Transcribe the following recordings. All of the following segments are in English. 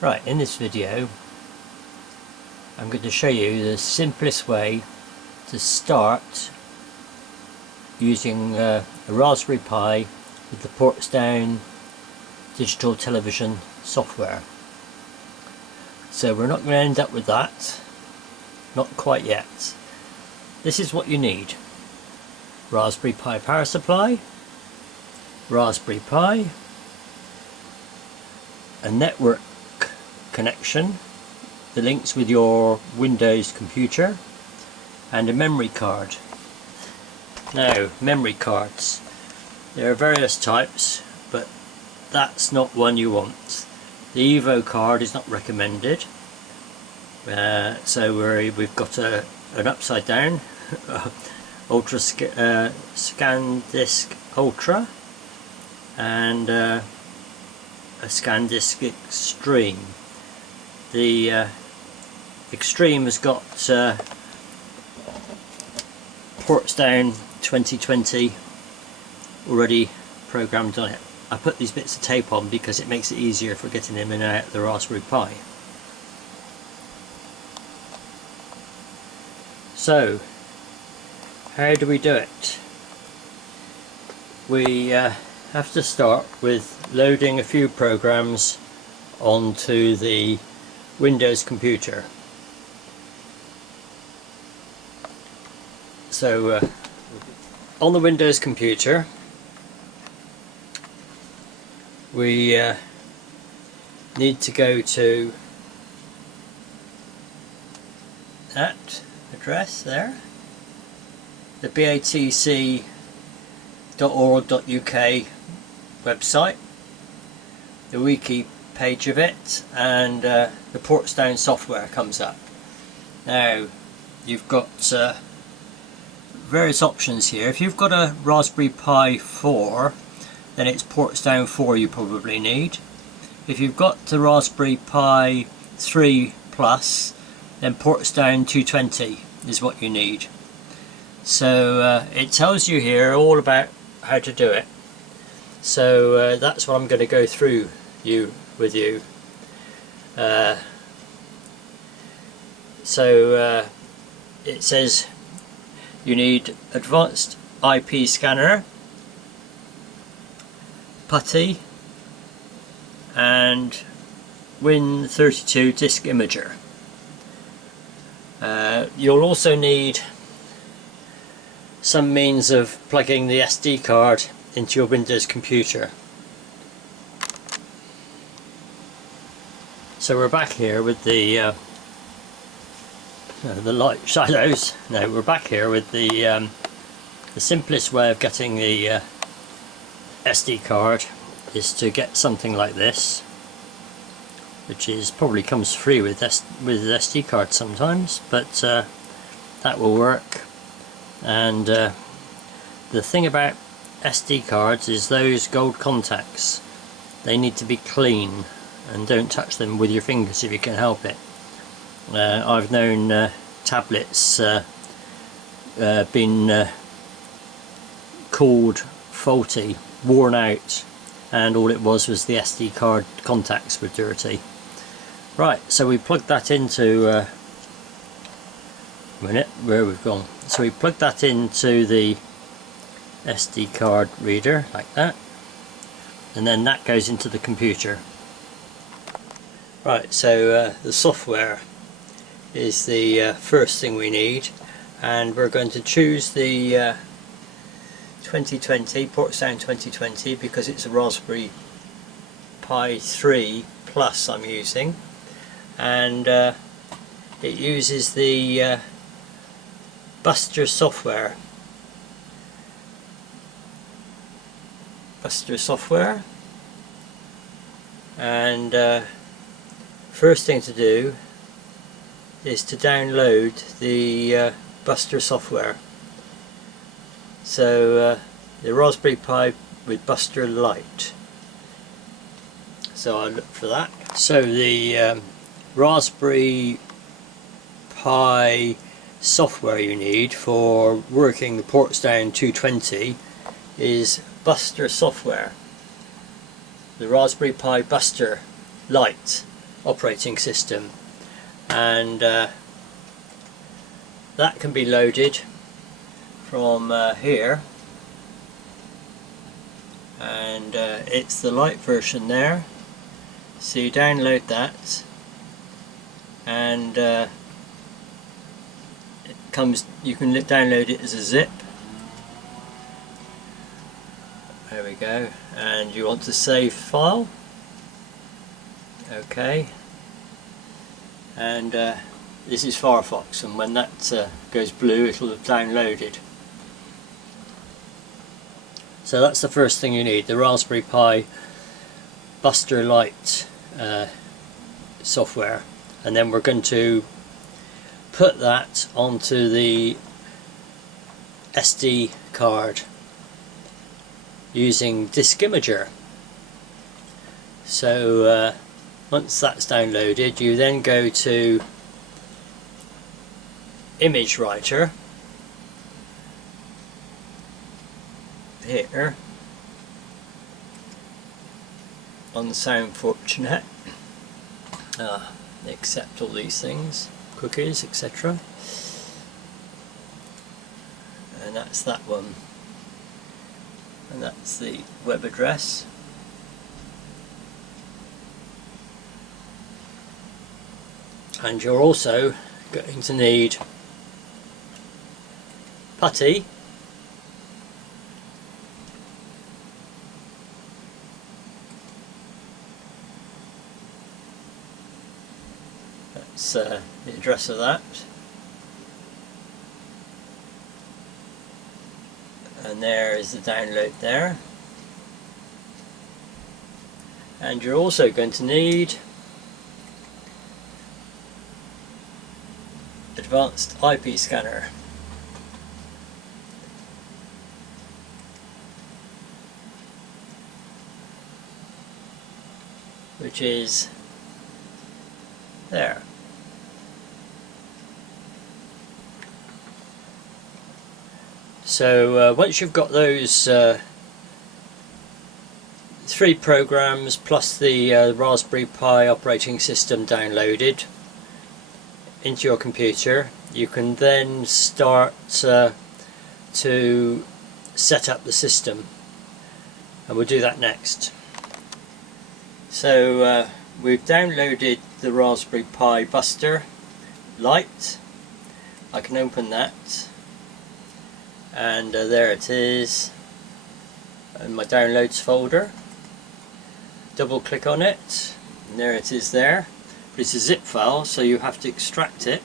Right, in this video I'm going to show you the simplest way to start using a Raspberry Pi with the Portsdown digital television software. So we're not going to end up with that, not quite yet. This is what you need: Raspberry Pi power supply, Raspberry Pi, a network connection that links with your Windows computer, and a memory card. Now, memory cards, there are various types, but that's not one you want. The Evo card is not recommended, so we've got an upside down Ultra ScanDisk Ultra and a ScanDisk Extreme. The Extreme has got Portsdown 2020 already programmed on it. I put these bits of tape on because it makes it easier for getting them in and out of the Raspberry Pi. So, how do we do it? We have to start with loading a few programs onto the Windows computer. So on the Windows computer we need to go to that address there, the batc.org.uk website, the wiki page of it, and the Portsdown software comes up. Now you've got various options here. If you've got a Raspberry Pi 4, then it's Portsdown 4 you probably need. If you've got the Raspberry Pi 3 Plus, then Portsdown 220 is what you need. So it tells you here all about how to do it. So that's what I'm going to go through with you. It says you need advanced IP scanner, putty, and Win32 disk imager. You'll also need some means of plugging the SD card into your Windows computer. So we're back here with the light shadows. No, we're back here with the simplest way of getting the SD card is to get something like this, which is probably comes free with SD card sometimes, but that will work. And the thing about SD cards is those gold contacts, they need to be clean, and don't touch them with your fingers if you can help it. I've known tablets been called faulty, worn out, and all it was the SD card contacts were dirty. Right, so we plugged that into a minute, where we've gone. So we plugged that into the SD card reader like that, and then that goes into the computer. Right, so the software is the first thing we need, and we're going to choose the 2020, Portsdown 2020, because it's a Raspberry Pi 3 Plus I'm using, and it uses the Buster software. And first thing to do is to download the Buster software. So the Raspberry Pi with Buster Lite. So I'll look for that. So the Raspberry Pi software you need for working the Portsdown 220 is Buster software. The Raspberry Pi Buster Lite. operating system, and that can be loaded from here, and it's the light version there. So you download that, and it comes. You can download it as a zip. There we go. And you want to save file. Okay. And this is Firefox, and when that goes blue, it'll have downloaded. So that's the first thing you need, the Raspberry Pi Buster Lite software, and then we're going to put that onto the SD card using Disk Imager. So once that's downloaded, you then go to Image Writer here on Sound Fortunate. Accept all these things, cookies, etc. And that's that one, and that's the web address. And you're also going to need putty, that's the address of that, and there is the download there. And you're also going to need advanced IP scanner, which is there. So once you've got those 3 programs plus the Raspberry Pi operating system downloaded into your computer, you can then start to set up the system, and we'll do that next. So we've downloaded the Raspberry Pi Buster Lite. I can open that, and there it is in my downloads folder. Double click on it, and there it is there. But it's a zip file, so you have to extract it.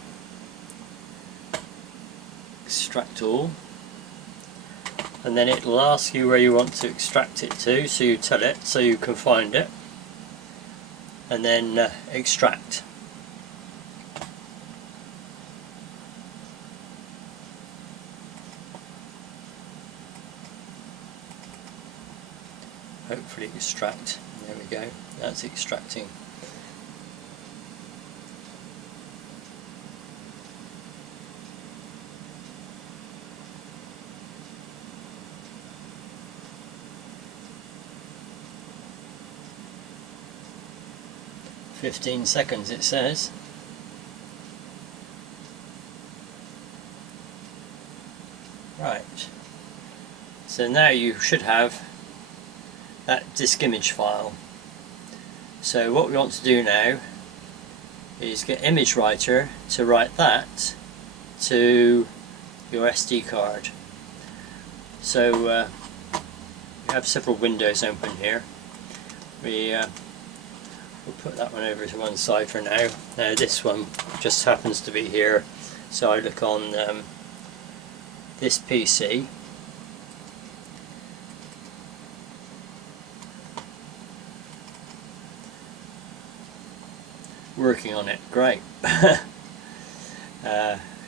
Extract all, and then it'll ask you where you want to extract it to, so you tell it so you can find it, and then extract. Hopefully extract. There we go, that's extracting. "15 seconds" it says. Right, so now you should have that disk image file. So what we want to do now is get Image Writer to write that to your SD card. So we have several windows open here. We'll put that one over to one side for now. Now this one just happens to be here, so I look on this PC. Working on it, great.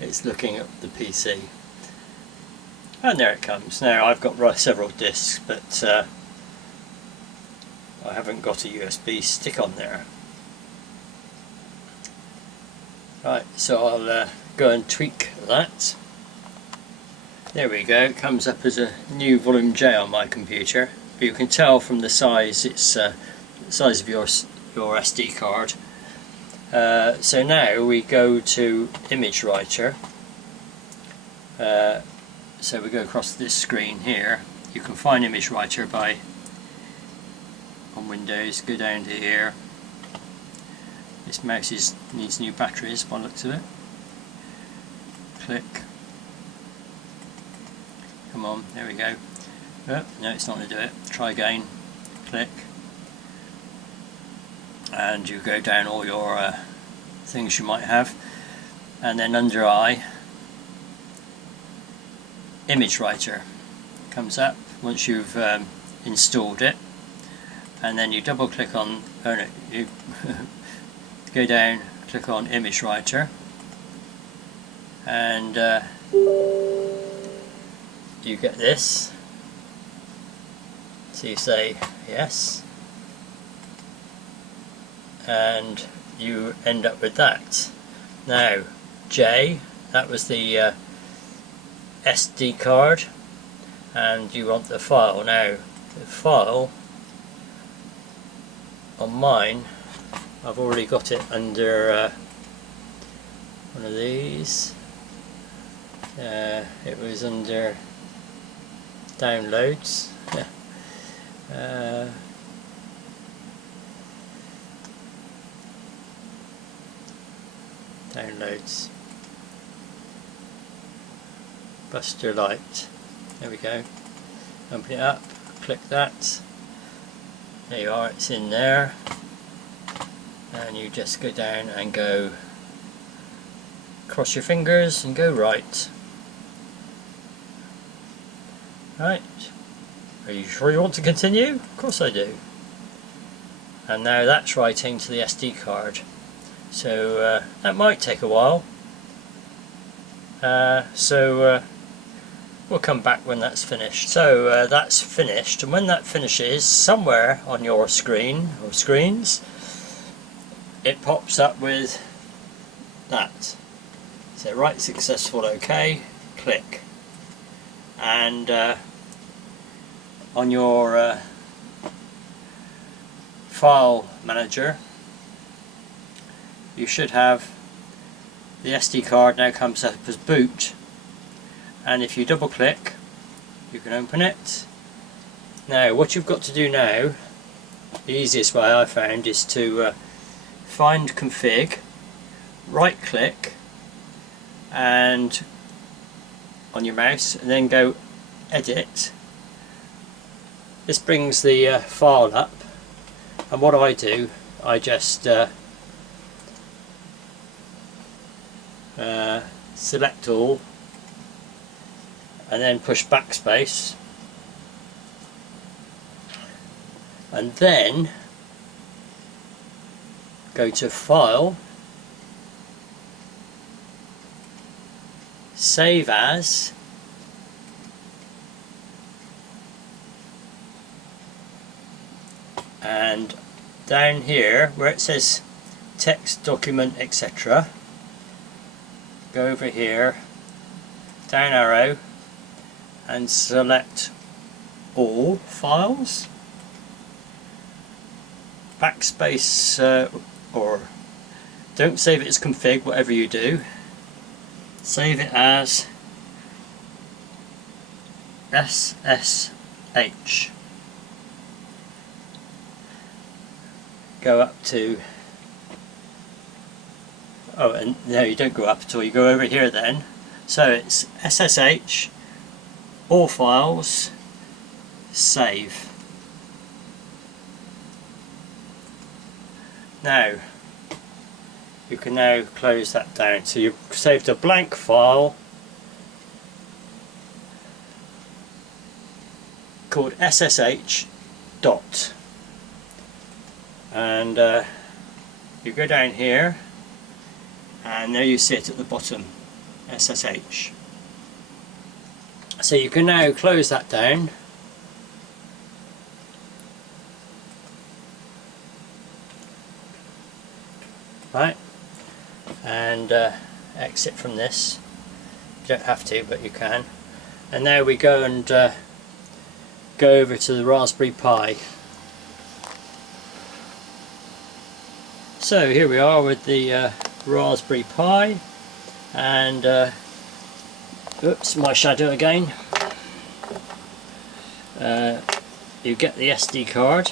It's looking at the PC, and there it comes. Now I've got several discs, but I haven't got a USB stick on there. Right, so I'll go and tweak that. There we go, it comes up as a new volume J on my computer, but you can tell from the size, it's the size of your SD card. So now we go to image writer. So we go across this screen here. You can find image writer by on Windows. Go down to here. This mouse needs new batteries by the looks of it. Click. Come on, there we go. Oh, no, it's not going to do it. Try again. Click. And you go down all your things you might have, and then under I, image writer comes up once you've installed it, and then you double click on, oh no, you go down, click on image writer, and you get this. So you say yes, and you end up with that. Now J, that was the SD card, and you want the file. Now the file on mine, I've already got it under one of these. It was under downloads. Downloads, Buster Light, there we go. Open it up, click that, there you are, it's in there, and you just go down and go, cross your fingers and go right. Right, are you sure you want to continue? Of course I do. And now that's writing to the SD card. So that might take a while, so we'll come back when that's finished. So that's finished, and when that finishes, somewhere on your screen or screens, it pops up with that. So write successful, OK, click, and on your file manager, you should have the SD card now comes up as boot, and if you double click you can open it. Now what you've got to do now, the easiest way I found, is to find config, right click and on your mouse, and then go edit. This brings the file up, and what I do, I just select all and then push backspace, and then go to File, Save As, and down here where it says text, document, etc., go over here, down arrow, and select all files, backspace, or don't save it as config, whatever you do, save it as SSH, go up to, oh, and no, you don't go up at all, you go over here then. So it's SSH, all files, save. Now, you can now close that down. So you've saved a blank file called SSH dot. And you go down here, and there you see it at the bottom, SSH. So you can now close that down, right, and exit from this. You don't have to, but you can. And now we go and go over to the Raspberry Pi. So here we are with the Raspberry Pi, and oops, my shadow again. You get the SD card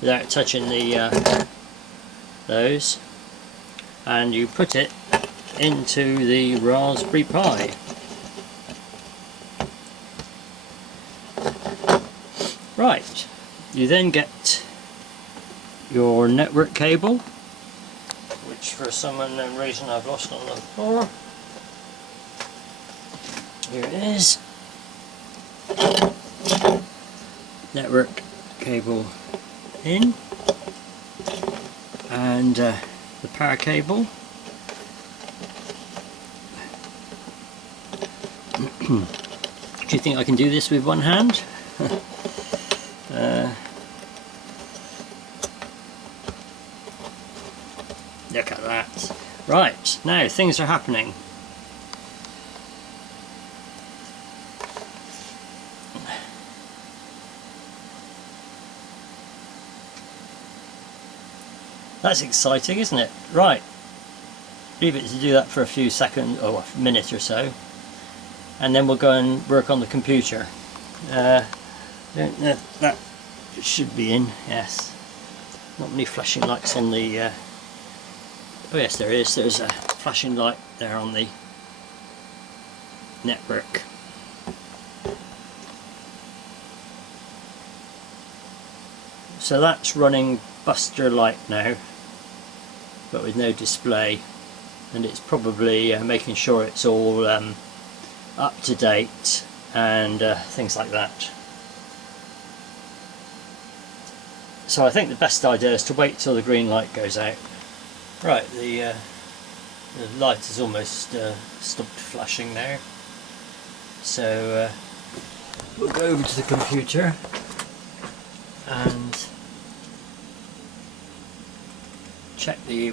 without touching the those, and you put it into the Raspberry Pi. Right, you then get your network cable, which for some unknown reason I've lost on the floor. Here it is. Network cable in, and the power cable. Do you think I can do this with one hand? Look at that. Right, now things are happening. That's exciting, isn't it? Right, leave it to do that for a few seconds, or a minute or so, and then we'll go and work on the computer. That should be in, yes. Not many flashing lights on the... oh yes, there is. There's a flashing light there on the network. So that's running Buster Light now, but with no display, and it's probably making sure it's all up to date and things like that. So I think the best idea is to wait till the green light goes out. Right, the light has almost stopped flashing now, so we'll go over to the computer and check the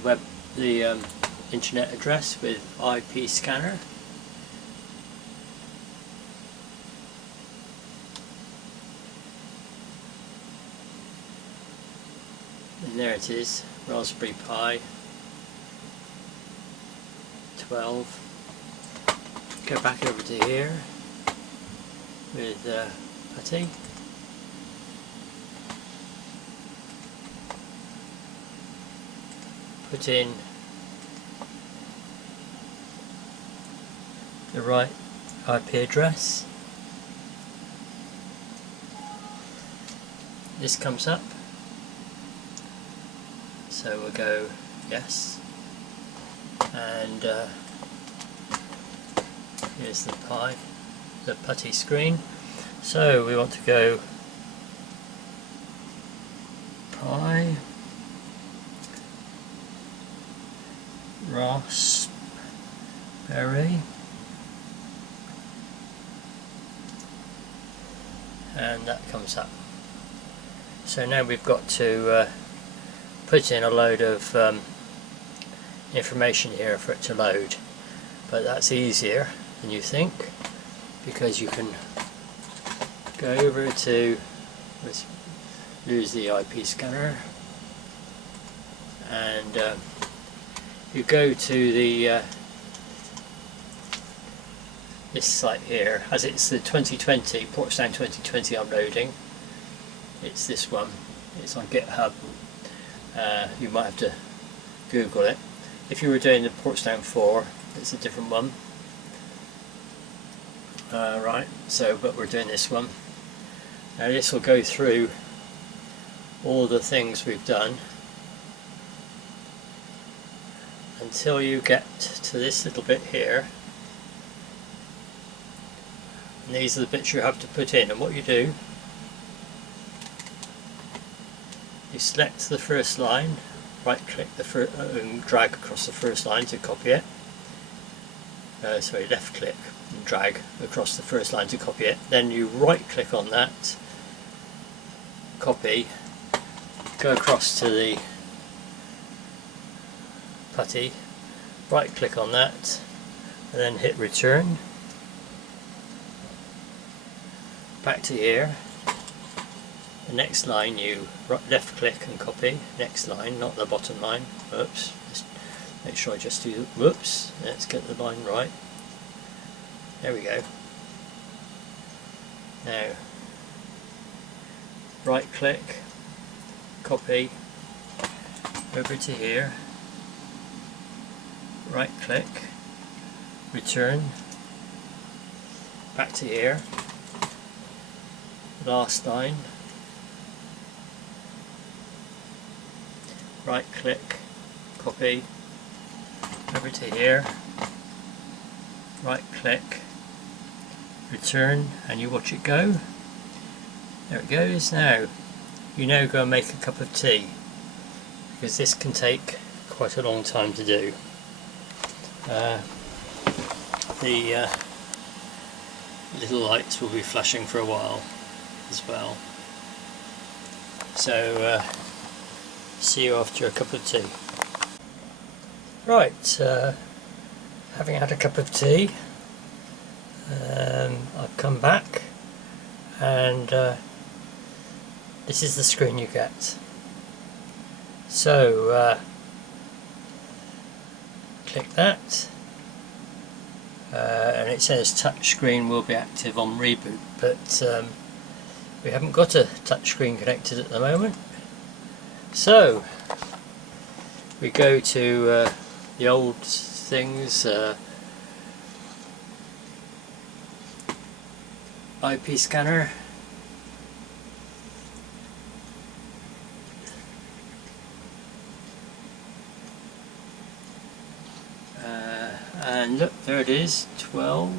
internet address with IP scanner. And there it is, Raspberry Pi 12. Go back over to here with putty. Put in the right IP address. This comes up, so we'll go yes, and here's the Pi, the putty screen. So we want to go Pi Raspberry, and that comes up. So now we've got to put in a load of information here for it to load, but that's easier than you think, because you can go over to, let's lose the IP scanner, and you go to the this site here, as it's the 2020 Portsdown 2020 I'm loading. It's this one. It's on GitHub. You might have to Google it. If you were doing the Portsdown 4, it's a different one. Right. So, but we're doing this one. Now this will go through all the things we've done until you get to this little bit here, and these are the bits you have to put in. And what you do, you select the first line, right click the and drag across the first line to copy it. Sorry, left click and drag across the first line to copy it. Then you right click on that, copy, go across to the putty, right click on that, and then hit return. Back to here. The next line you left click and copy next line, not the bottom line. Oops, just make sure I just do, whoops, let's get the line right. There we go. Now right click, copy, over to here, right click, return, back to here, last line, right click, copy, over to here, right click, return, and you watch it go. There it goes. Now you now go and make a cup of tea, because this can take quite a long time to do. The little lights will be flashing for a while as well, so see you after a cup of tea. Right, having had a cup of tea, I've come back, and this is the screen you get. So click that, and it says touchscreen will be active on reboot, but we haven't got a touchscreen connected at the moment. So we go to the old things, IP scanner, and look, there it is, 12.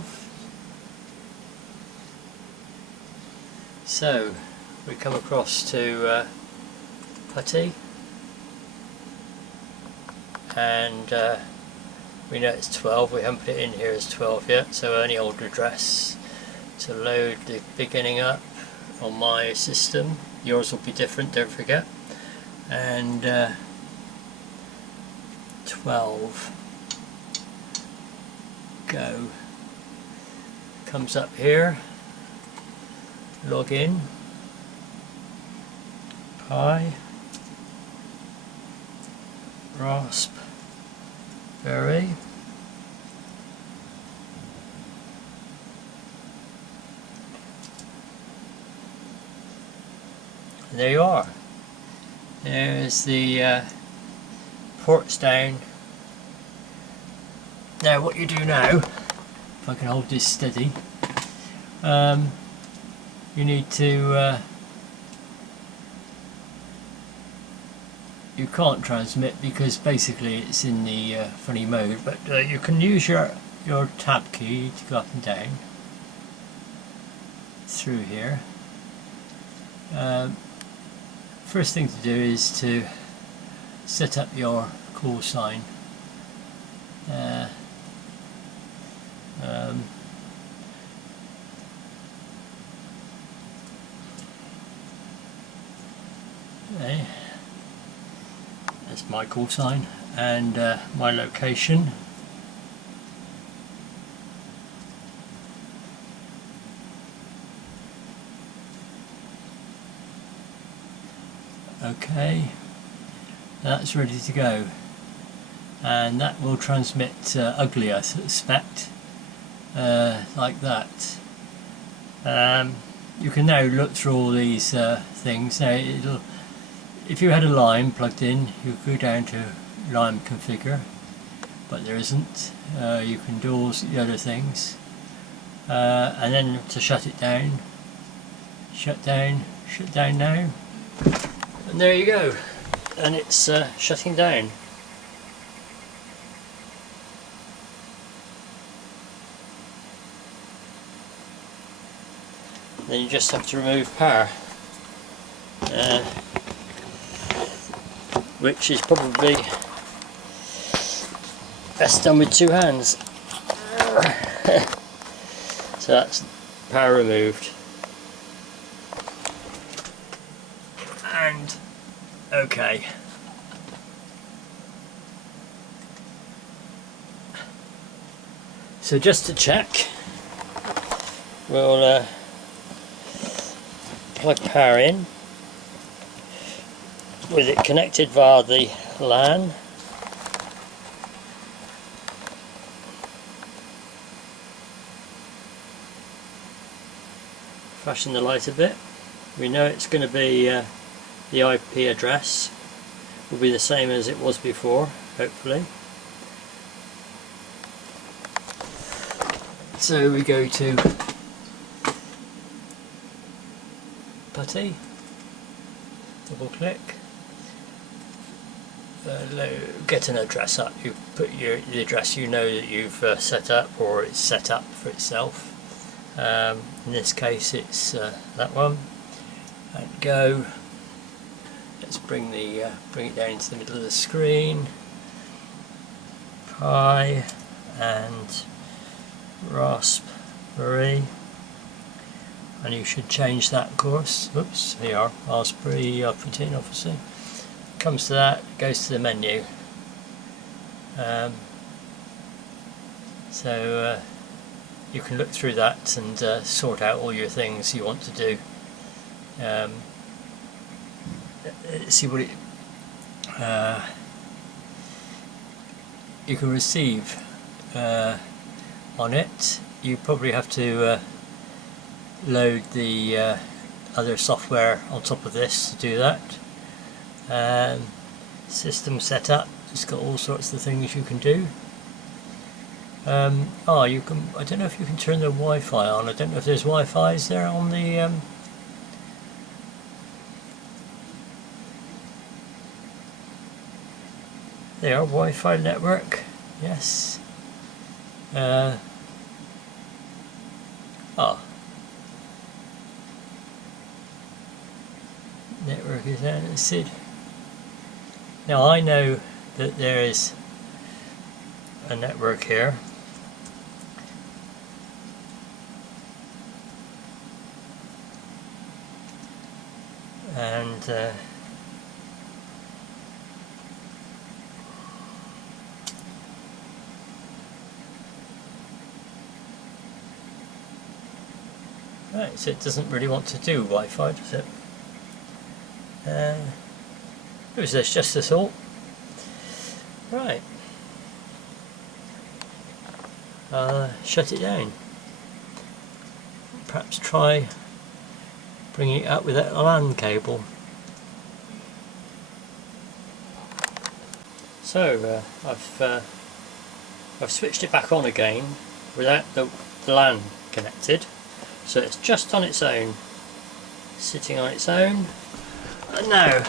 So we come across to putty, and we know it's 12. We haven't put it in here as 12 yet, so any old address to load the beginning up on my system. Yours will be different, don't forget. And 12, go, comes up here, log in, Pi, raspberry, and there you are. There's the Portsdown. Now what you do now, if I can hold this steady, you need to, you can't transmit because basically it's in the funny mode, but you can use your tab key to go up and down through here. First thing to do is to set up your call sign. Okay. That's my call sign and my location. Okay, that's ready to go, and that will transmit ugly, I suspect, like that. You can now look through all these things. Now if you had a line plugged in, you could go down to line configure, but there isn't. You can do all the other things, and then to shut it down, shut down now. And there you go, and it's shutting down. Then you just have to remove power, which is probably best done with two hands. So that's power removed. And okay, so just to check, we'll plug power in, with it connected via the LAN. Flashing the light a bit. We know it's going to be the IP address will be the same as it was before, hopefully. So we go to putty, double click, get an address up. You put the address you know that you've set up, or it's set up for itself. In this case it's that one, and go. Let's bring it down into the middle of the screen. Pi and Raspberry, and you should change that course. Oops, here you are, Raspberry I put in obviously. Comes to that, goes to the menu. So you can look through that and sort out all your things you want to do. See what it you can receive on it. You probably have to load the other software on top of this to do that. System setup, it's got all sorts of things you can do. You can. I don't know if you can turn the Wi-Fi on. I don't know if there's Wi-Fi's there on the. There, Wi-Fi network. Yes. Network is answered. Now I know that there is a network here. And right, so it doesn't really want to do Wi-Fi, does it? There's just this all. Right. Shut it down. Perhaps try bringing it up with that LAN cable. So I've switched it back on again without the LAN connected. So it's just on its own, sitting on its own. And now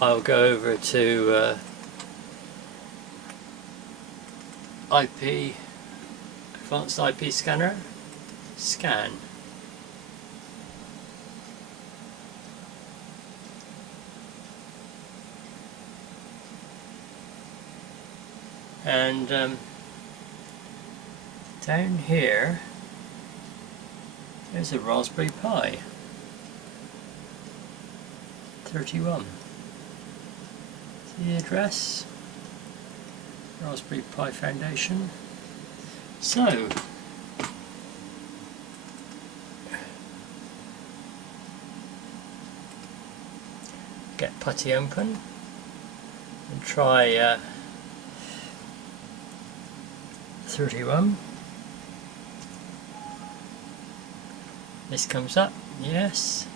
I'll go over to IP, Advanced IP Scanner, scan. And down here there's a Raspberry Pi 31. See the address? Raspberry Pi Foundation. So get putty open and try 31. This comes up, yes.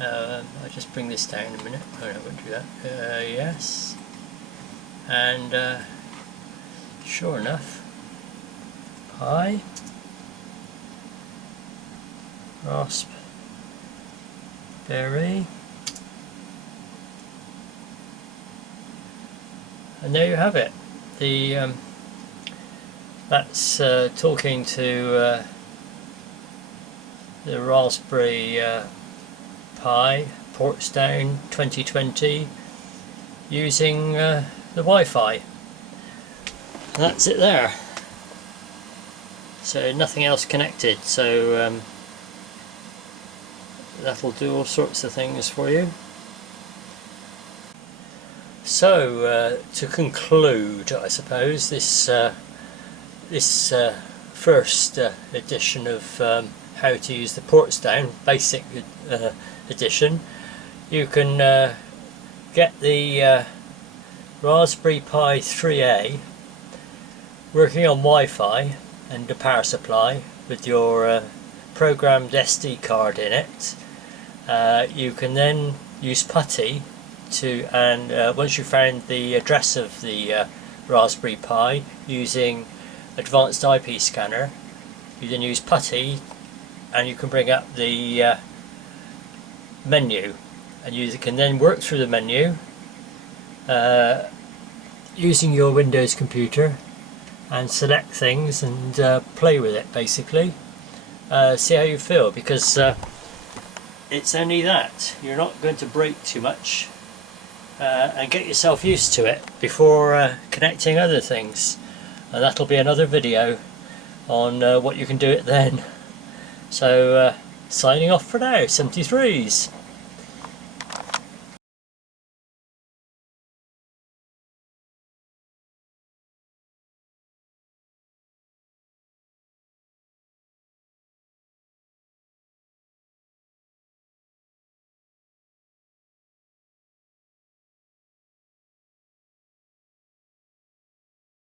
I'll just bring this down a minute. Oh no, I won't do that. Yes. And sure enough, Pi, Raspberry, and there you have it. The that's talking to the Raspberry Pi Portsdown 2020 using the Wi-Fi. That's it there. So nothing else connected, so that'll do all sorts of things for you. So to conclude, I suppose this first edition of how to use the Portsdown basic edition, you can get the Raspberry Pi 3A working on Wi-Fi and the power supply with your programmed SD card in it. You can then use PuTTY to, and once you've found the address of the Raspberry Pi using advanced IP scanner, you then use PuTTY and you can bring up the menu, and you can then work through the menu using your Windows computer and select things and play with it basically. See how you feel, because it's only that. You're not going to break too much, and get yourself used to it before connecting other things, and that'll be another video on what you can do it then. So signing off for now, 73s.